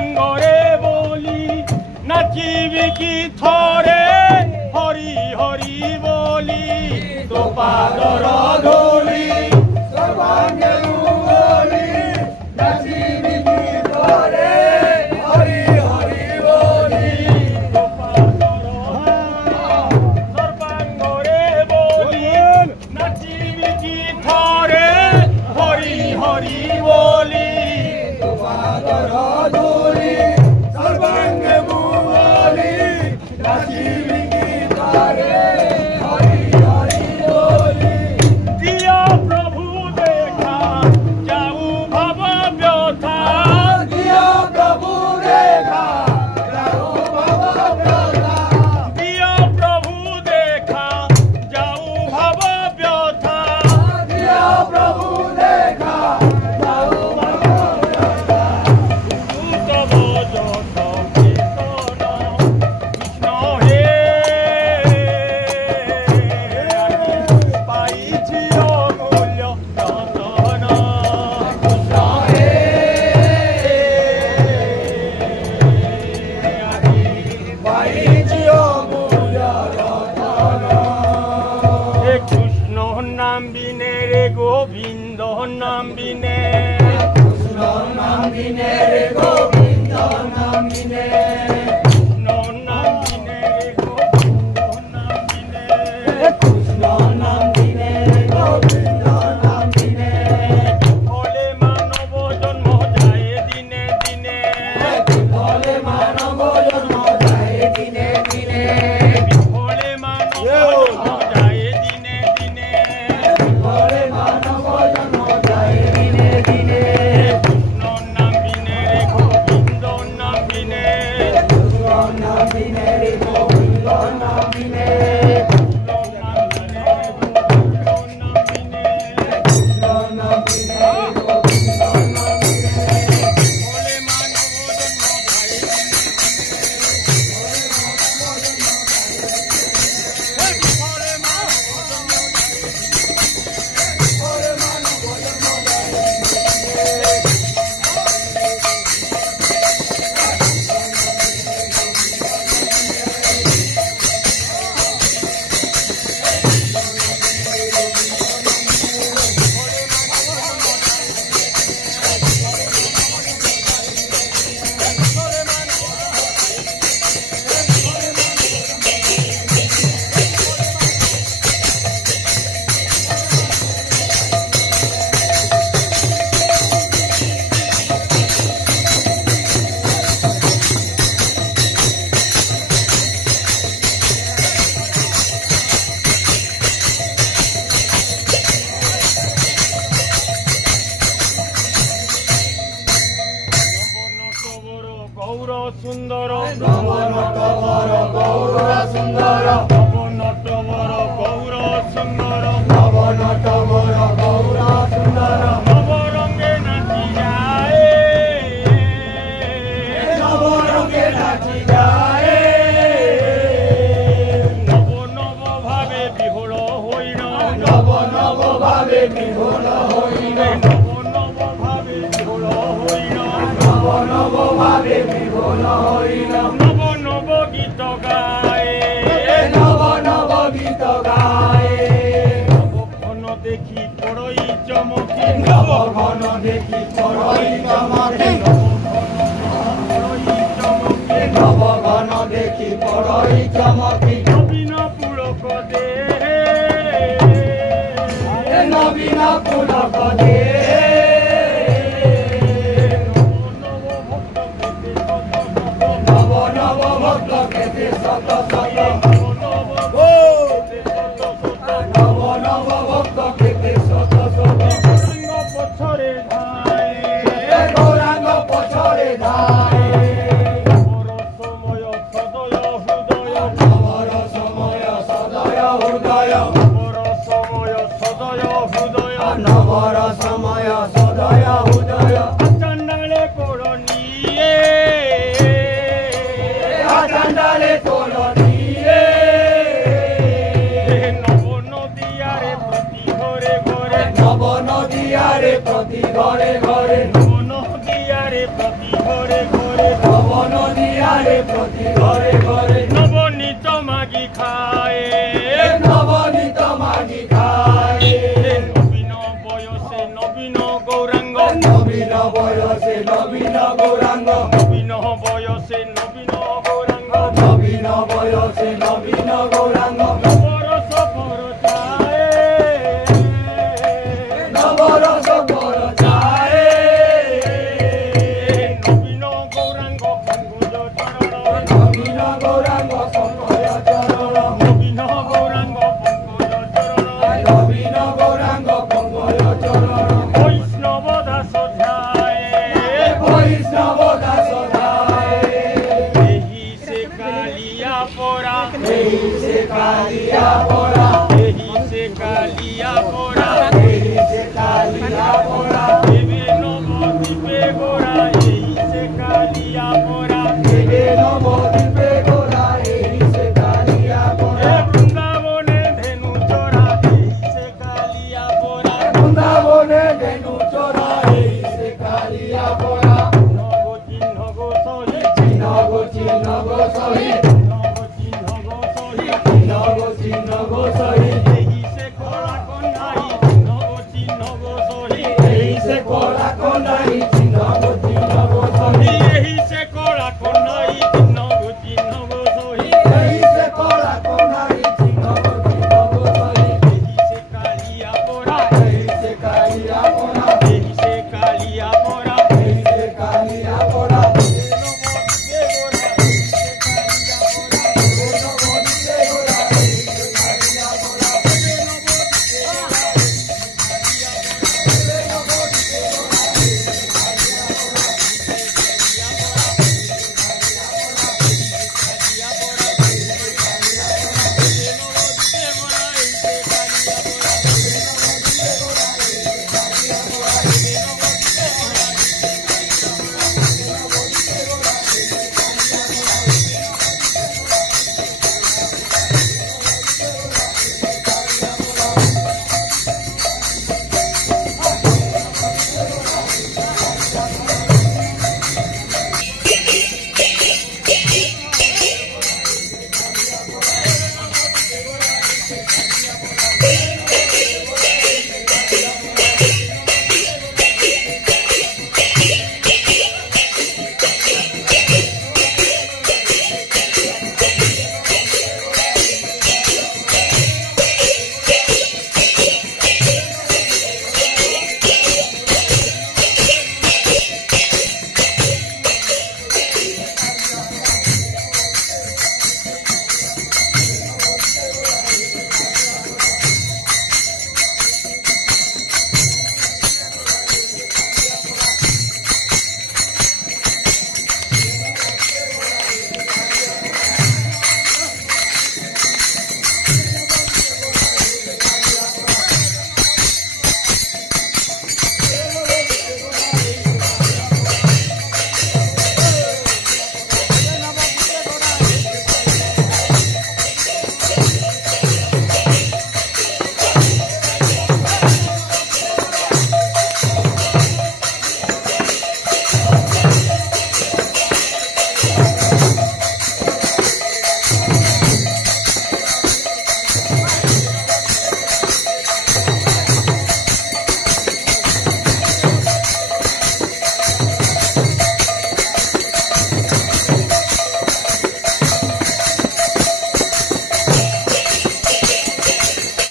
সর্বাঙ্গরে বলি নাচিবি কি থরে হরি হরি বলি তো পাদর ধূলি সর্বাঙ্গে বলি নাচিবি কি থরে হরি হরি বলি তো পাদর সর্বাঙ্গরে বলি নাচিবি কি থরে হরি হরি বলি তো পাদর ধূলি সর্বাঙ্গে বলি নাচিবি কি থরে হরি হরি বলি দিয়া প্রভু দেখা যাও ভব ব্যথা দিয়া প্রভু দেখা যাও ভব ব্যথা দিয়া প্রভু দেখা যাও ভব ব্যথা দিয়া প্রভু দেখা যাও ভব ব্যথা তব যত কীর্তন কৃষ্ণ হে পাইছি অমূল্য রতন কৃষ্ণ হে পাইছি অমূল্য রতন হে কৃষ্ণ নাম বিনে রে গোবিন্দ নাম বিনে কৃষ্ণ নাম বিনে রে গোবিন্দ নাম বিনে কৃষ্ণ নাম বিনে রে গোবিন্দ নাম বিনে কৃষ্ণ নাম বিনে রে গোবিন্দ নাম বিনে ফলে মানব জন্ম যায় দিনে দিনে ফলে মানব জন্ম যায় দিনে দিনে ফলে মানব জন্ম যায় দিনে দিনে ফলে মানব জন্ম যায় দিনে দিনে কৃষ্ণ নাম বিনে রে গোবিন্দ নাম বিনে কৃষ্ণ নাম বিনে রে গোবিন্দ নাম বিনে কৃষ্ণ নাম বিনে রে গোবিন্দ নাম বিনে কৃষ্ণ নাম বিনে রে গোবিন্দ নাম বিনে ফলে মানব জন্ম যায় দিনে ফলে মানব জন্ম ফলে মানব জন্ম গৌর সুন্দর নবনটবর গৌর সুন্দর নবনটবর গৌর সুন্দর নবনটবর গৌর সুন্দর নবরঙ্গে নাচি যায় নবরঙ্গে নাচি যায় নব নব ভাবে বিহল হইন নব নব ভাবে বিহল হইন নব নব ভাবে বিহল হইন নব নব ভাবে বিহল হইন নব নব গীত গায়ে নব নব গীত গায়ে নবঘন দেখি পড়ই চমকি নবঘন দেখি পড়ই চমকি নবঘন দেখি পড়ই চমকি নবীন পুলক দে নবীন পুলক দে নব নব ভক্ত কেতে শত শত নব নব ভক্ত কেতে শত শত গৌরাঙ্গ পছরে ধায় গৌরাঙ্গ পছরে ধায় নবর সময় সদয় হৃদয় নবর সময় সদয় হৃদয় নবর সময় সদয় হৃদয় চণ্ডালে কোল নিয়ে চণ্ডালে কোল নিয়ে নব নদিয়ারে প্রতি ঘরে ঘরে নব নদিয়ারে প্রতি ঘরে ঘরে নব নদিয়ারে প্রতি ঘরে ঘরে নব নদিয়ারে প্রতি ঘরে ঘরে নবনীত মাগি খায় নবনীত মাগি খায় নবীন বয়সে নবীন গৌরাঙ্গ নবীন বয়সে নবীন গৌরাঙ্গ নবীন বয়সে নবীন গৌরাঙ্গ নবীন বয়সে নবীন গৌরাঙ্গ নবরস পর চায় নবরস পর চায় নবীন গৌরাঙ্গ নবীন গৌরাঙ্গ